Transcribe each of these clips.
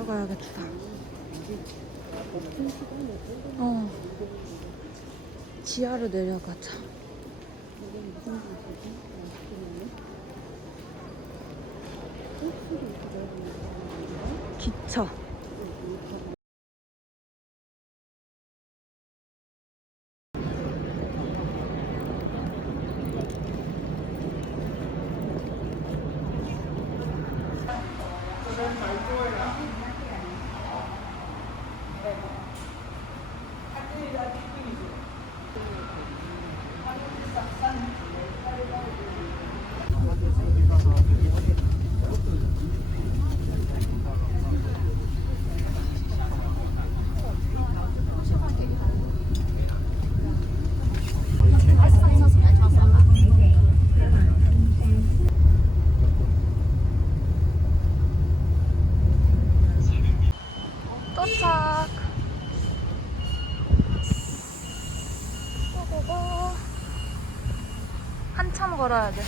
내려가야겠다. 지하로 내려가자. 기차. 도착. 고고고. 한참 걸어야 돼.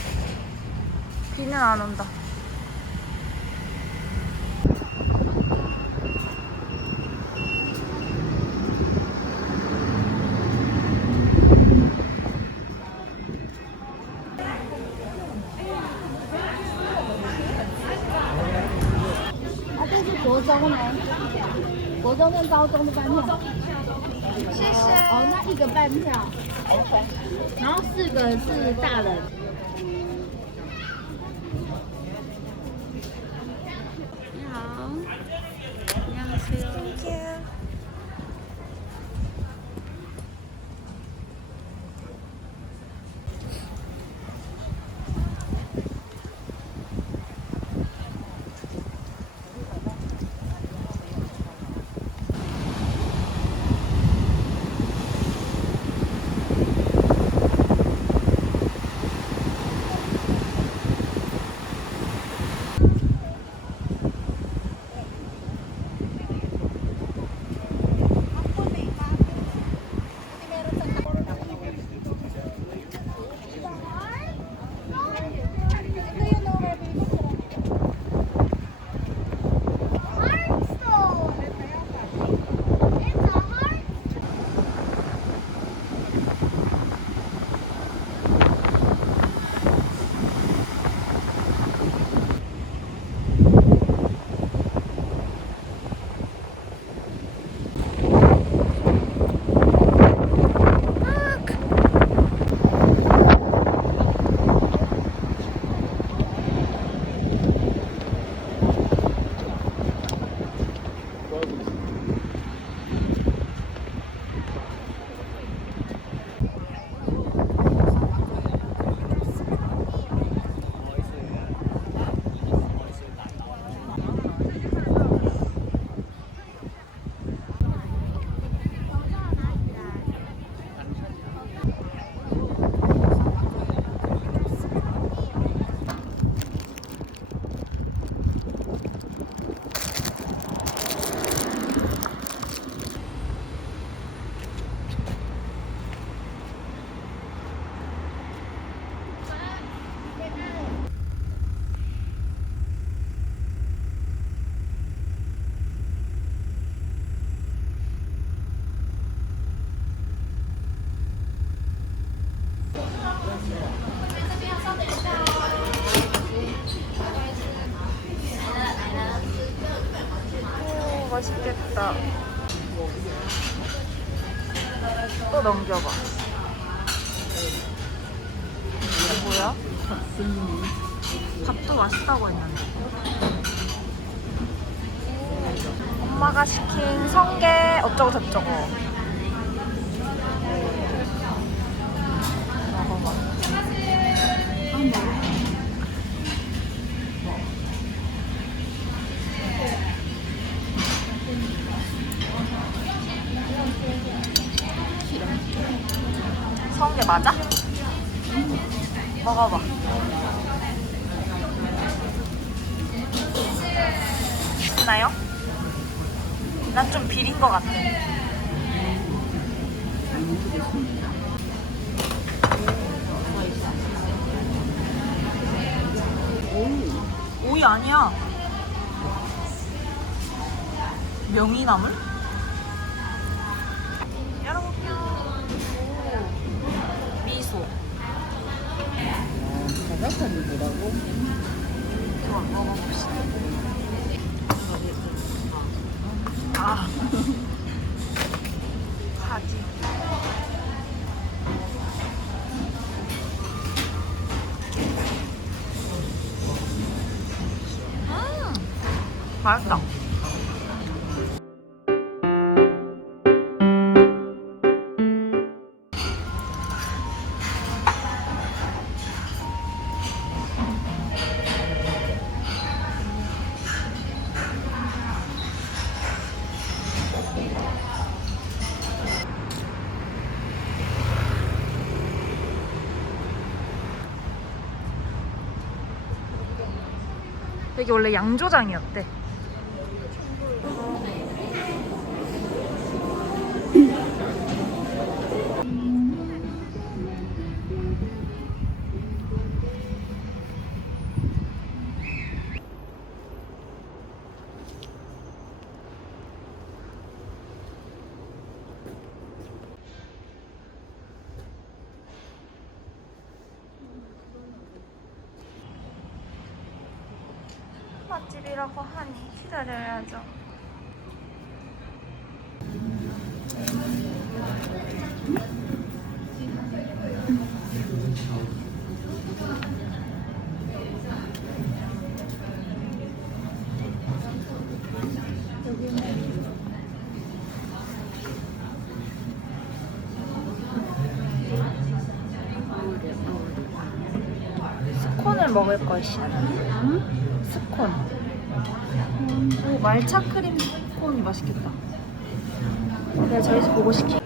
비는 안 온다.啊，这是国中呢，国中跟高中的班票。谢谢。哦，那一个半票，然后4个是大人。你好。안녕하세요. Thank you. 맛있겠다. 또 넘겨봐. 이게 뭐야? 밥도 맛있다고 했는데. 엄마가 시킨 성게 어쩌고 저쩌고. 먹어봐. 성게 맞아? 먹어봐. 맛나요? 난 좀 비린 것 같아. 오이 아니야. 명이나물? 열어볼게요. 미소. 바삭한 뭐라고? 이거 먹어봅시다. 아. 가지. 맛있다. 여기 원래 양조장이었대. 맛집이라고 하니 기다려야죠. 스콘을 먹을 것이야. 스콘. 오, 말차 크림 스콘이 맛있겠다. 내가 저기서 보고 시켜.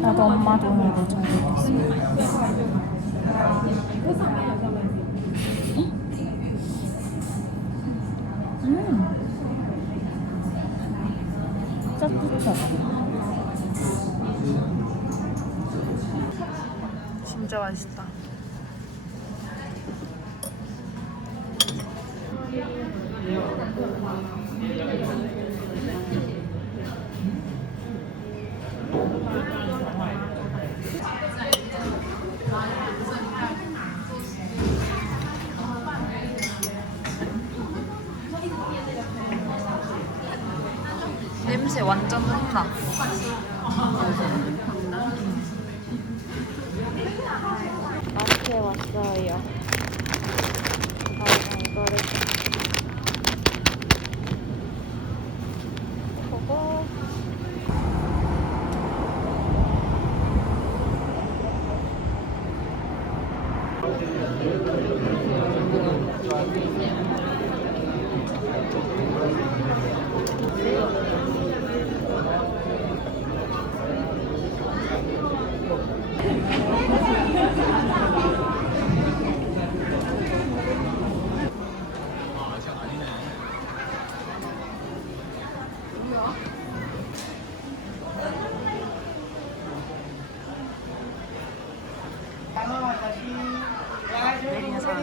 나도 엄마 돈으로 준비했습니다. 짭짤. 진짜 맛있다. 냄새 완전 흥나. 마트에 왔어요. 이거를 보고 내리는 사람.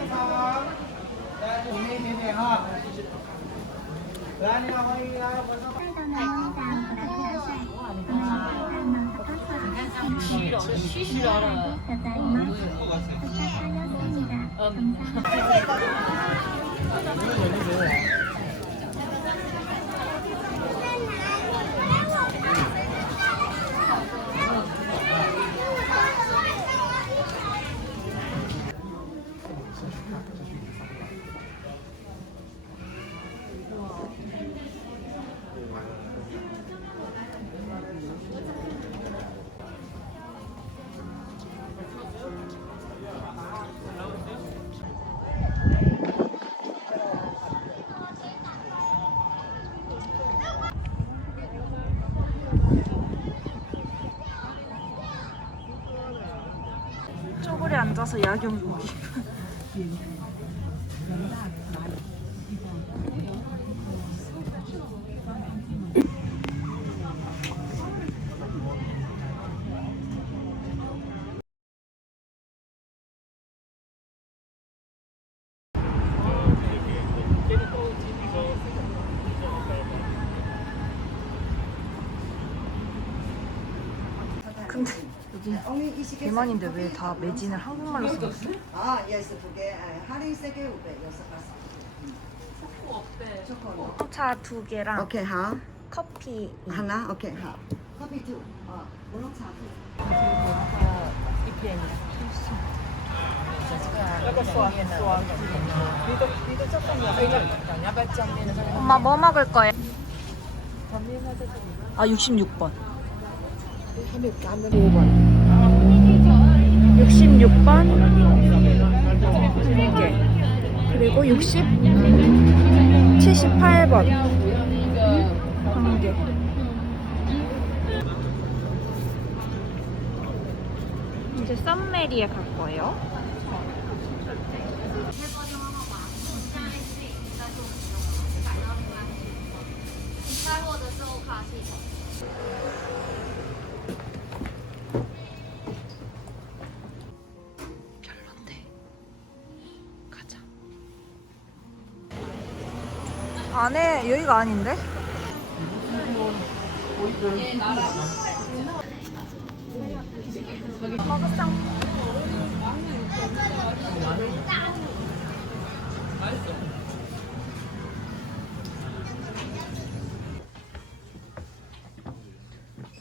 와서 야경 보기. 근데 여기 대만인데 왜 다 매진을 한국말로 써놨어? 아, 예스 두 개. 할인 세개 500. 여섯 가지. 차 2개랑 오케이, 하. 커피 하나. 오케이, 하. 커피 두. 우롱차 두. 엄마 뭐 먹을 거야? 아 66번 66번 2개 그리고 78번 1개. 이제 썸메리에 갈 거예요. 별론데 가자. 안에 여기가 아닌데? 먹었어.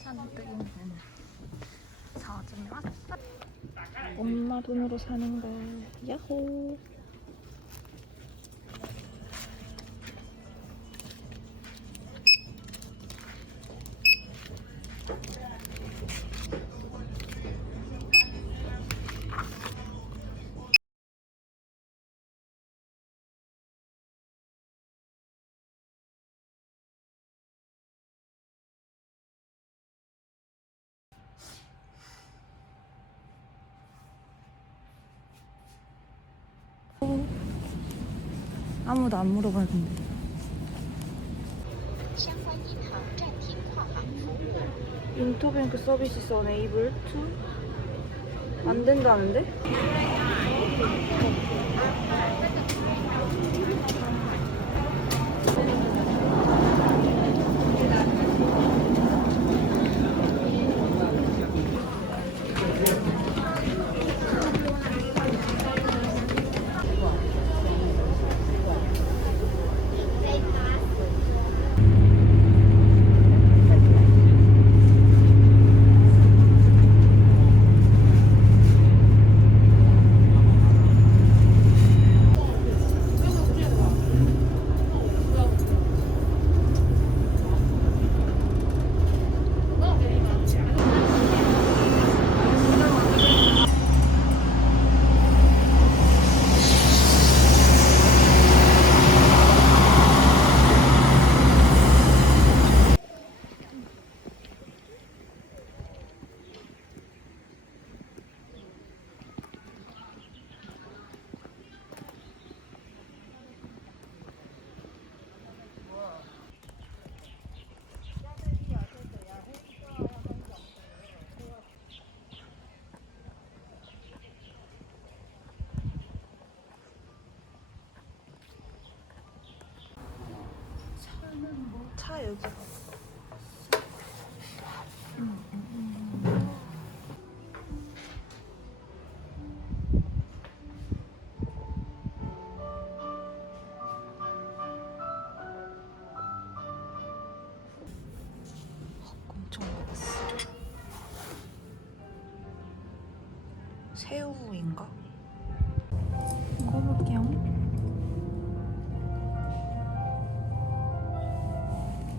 잔뜩 있는 서점에 왔어. 엄마 돈으로 사는 거. 야호. 아무도 안 물어봤는데. 인터뱅크 서비스 unable to? 안 된다는데? 차 여기. 엄청 많았어. 새우인가? 먹어볼게요.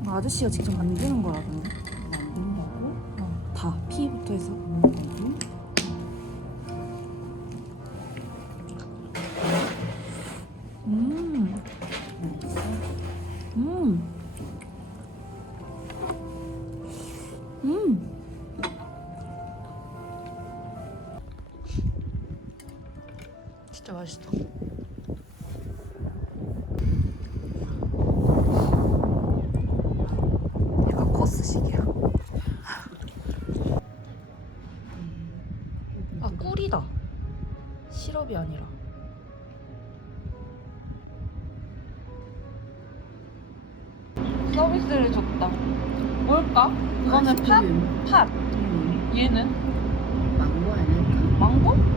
아저씨가 직접 만드는 거라던데. 만든 거고. 다 피부터 해서. 음. 음. 음. 맛있어. 약간 코스식이야. 아, 꿀이다. 시럽이 아니라. 서비스를 줬다. 뭘까? 이거는 팥. 얘는? 망고 아닐까? 망고?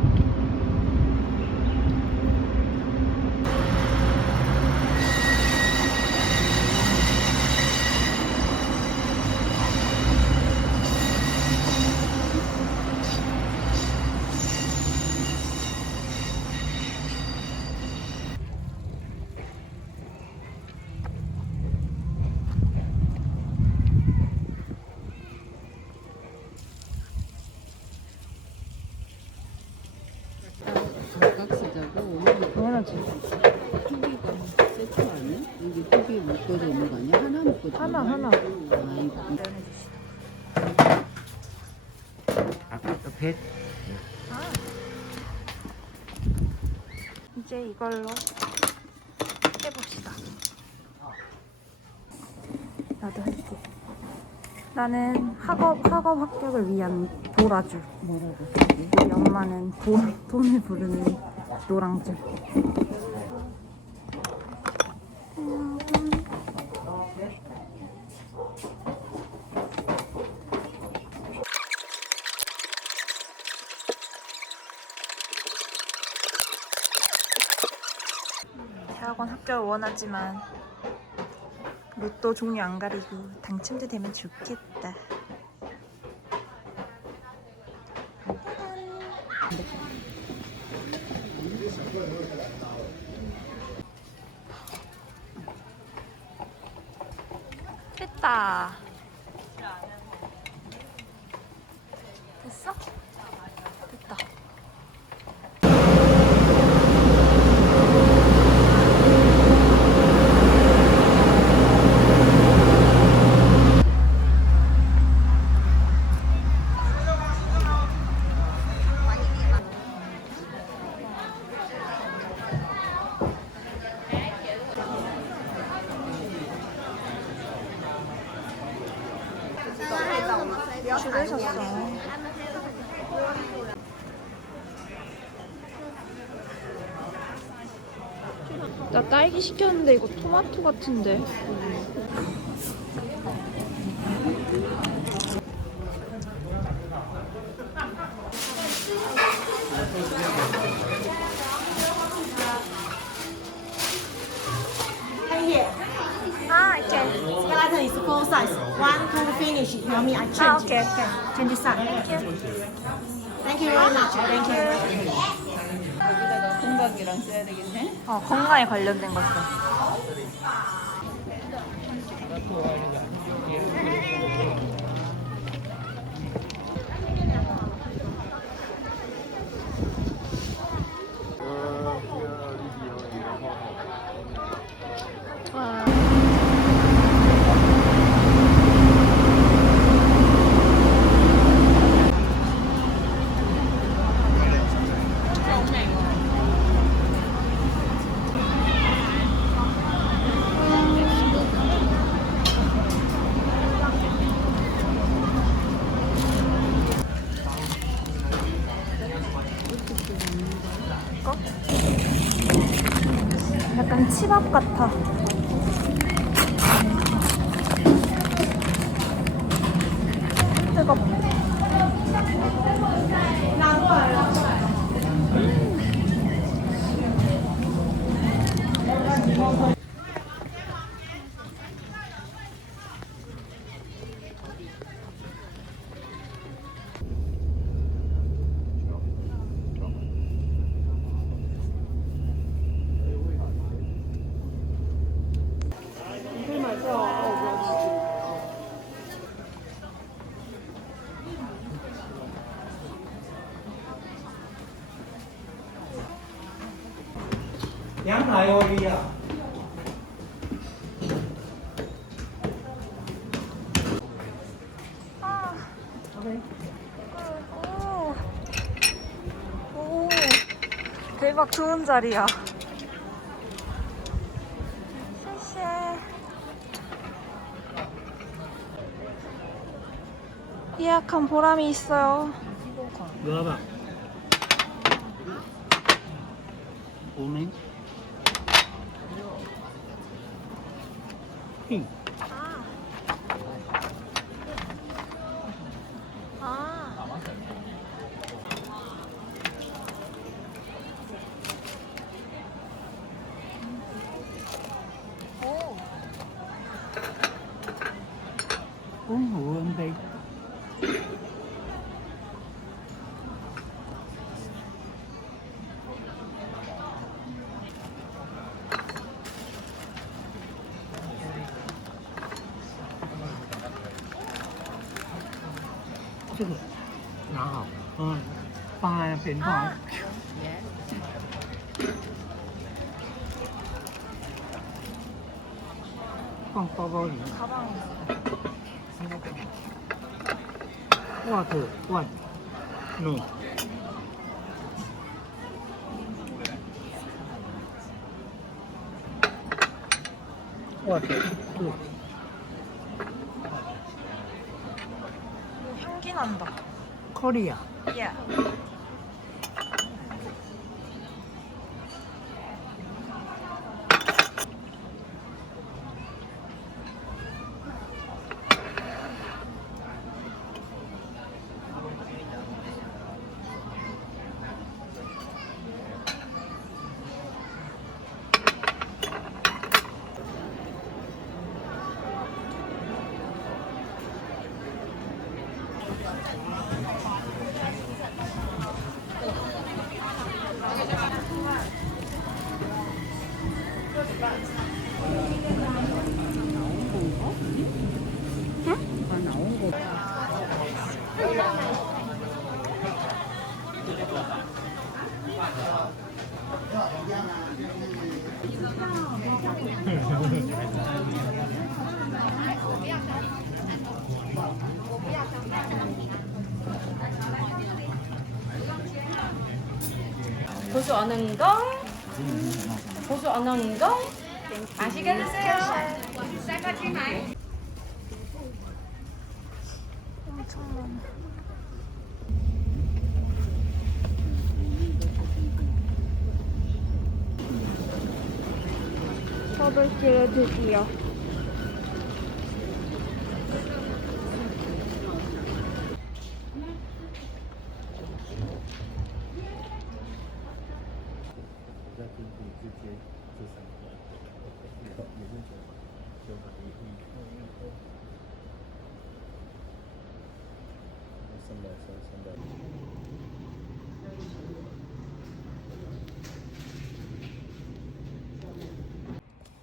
각각시자고 당연하지. 튀기가 세트 아니야? 여기 튀기 묶어져 있는 거 아니야? 하나 묶어져 있는 하나, 거야? 하나. 아이고. 또 뱃. 이제 이걸로 해봅시다. 나도 할게. 나는 학업 합격을 위한 도라줄. 뭐라고? 우리 엄마는 돈을 부르는 노랑줄. 대학원 합격을 원하지만 로또 종류 안 가리고 당첨도 되면 좋겠다. 됐다. 됐어? 됐다. 줄을 섰어. 나 딸기 시켰는데 이거 토마토 같은데. 아, 이렇게. Skeleton is full size. 1, 2, finish. Tell me I change. 아, 오케이, 오케이. Change this side. Thank you very much. Thank you. 건강이랑 써야 되겠네. 건강에 관련된 거 써. 와. 약간 치밥 같아. 뜨겁. 양排哦，一样。 오. 대박 좋은 자리야. 쉐쉐. 예약한 보람이 있어요. 이거 봐봐. 오멘. 핑. 오른데.这个拿好，放在边上。放包包里面。 가방에 있어. What? What? No. What? Two. 향기 난다. Korea. Yeah. 고수 어느 거? 고수 어느 거? 맛있게 드세요. 엄청 많아. 버블티를 드디어.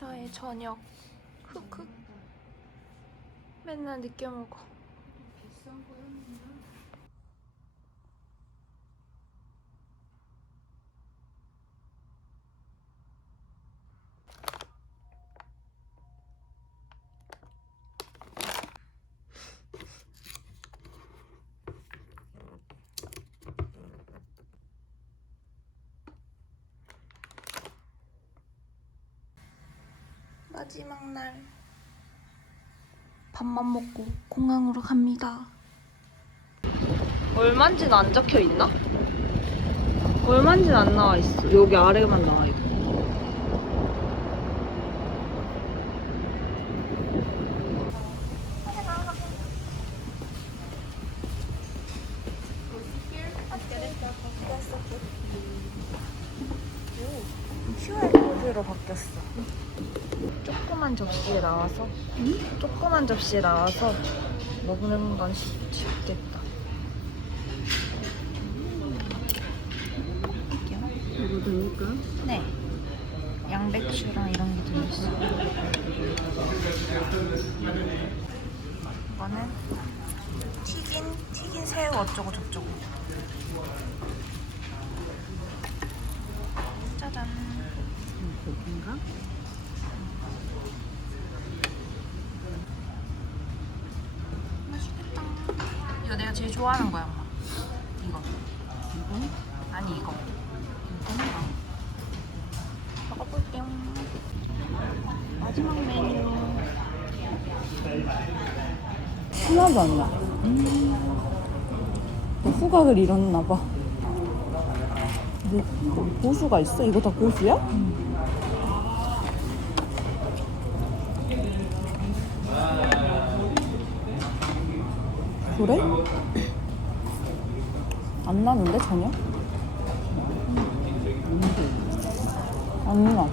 나의 저녁. 흑흑. 맨날 늦게 먹어. 마지막 날 밥만 먹고 공항으로 갑니다. 얼마인지는 안 적혀 있나? 얼마인지는 안 나와 있어. 여기 아래만 나와 있고. QR 코드로 바뀌었어. 조그만 접시에 나와서 조그만 접시에 나와서 먹는 건 쉽겠다. 이거 됩니까? 네. 양배추랑 이런 게 들어있어. 이거는 튀긴 새우 어쩌고 저쩌고. 짜잔. 고기인가? 맛있겠다. 이거 내가 제일 좋아하는 거야, 엄마. 이거. 이거? 아니 이거. 이거? 하나도 안 나. 후각을 잃었나 봐. 뭐, 고수가 있어? 이거 다 고수야? 그래? 안 나는데 전혀? 안 나.